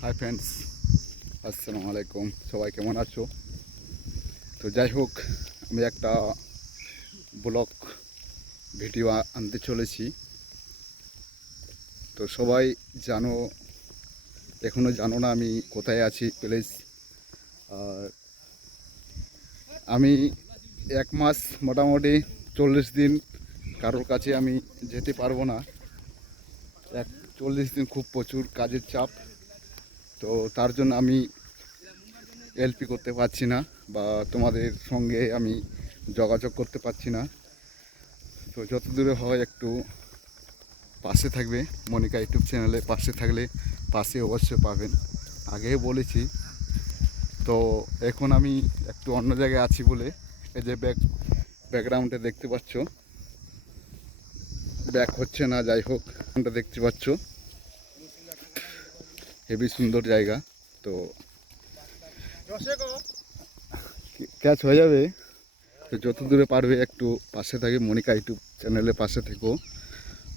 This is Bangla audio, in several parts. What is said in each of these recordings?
হাই ফ্রেন্ডস আসসালামু আলাইকুম সবাই কেমন আছো? তো যাই হোক, আমি একটা ব্লগ ভিডিও আনতে চলেছি। তো সবাই জানো এখনও জানো না আমি কোথায় আছি, প্লিজ। আর আমি এক মাস মোটামুটি চল্লিশ দিন কারোর কাছে আমি যেতে পারব না। এক চল্লিশ দিন খুব প্রচুর কাজের চাপ। তো তার জন্য আমি এলপি করতে পারছি না বা তোমাদের সঙ্গে আমি যোগাযোগ করতে পারছি না। তো যত দূরে হয় একটু পাশে থাকবে, মনিকা ইউটিউব চ্যানেলে পাশে থাকলে পাশে অবশ্যই পাবেন। আগেও বলেছি, তো এখন আমি একটু অন্য জায়গায় আছি বলে এই যে ব্যাক ব্যাকগ্রাউন্ডে দেখতে পাচ্ছ। ব্যাক হচ্ছে না, যাই হোক, দেখতে পাচ্ছ। হেভি সুন্দর জায়গা তো ক্যাচ হয়ে যাবে। তো যত দূরে পারবে একটু পাশে থাকে মনিকা ইউটিউব চ্যানেলের পাশে থেকো।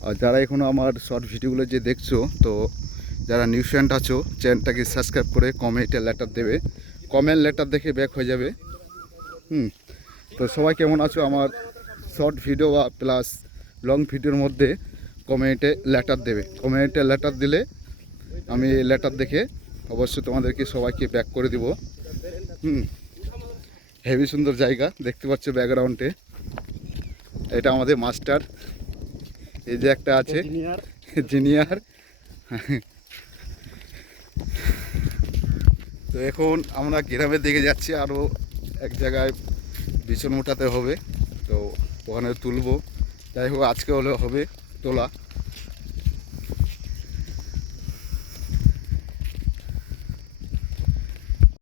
আর যারা এখনও আমার শর্ট ভিডিওগুলো যে দেখছ তো যারা নিউ ফ্রেন্ড আছো চ্যানেলটাকে সাবস্ক্রাইব করে কমেন্টে লেটার দেবে। কমেন্ট লেটার দেখে ব্যাক হয়ে যাবে। হুম তো সবাই কেমন আছো আমার শর্ট ভিডিও বা প্লাস লং ভিডিওর মধ্যে কমেন্টে লেটার দেবে। কমেন্টে লেটার দিলে আমি লেটার দেখে অবশ্যই তোমাদেরকে সবাইকে ব্যাক করে দিব। হুম। হেভি সুন্দর জায়গা দেখতে পাচ্ছ ব্যাকগ্রাউন্ডে এটা আমাদের মাস্টার এই যে একটা আছে। জিনিয়ার তো এখন আমরা গ্রামের দিকে যাচ্ছি আরও এক জায়গায় বিছন মোটাতে হবে। তো ওখানে তুলবো। যাই হোক আজকে হলে হবে তোলা।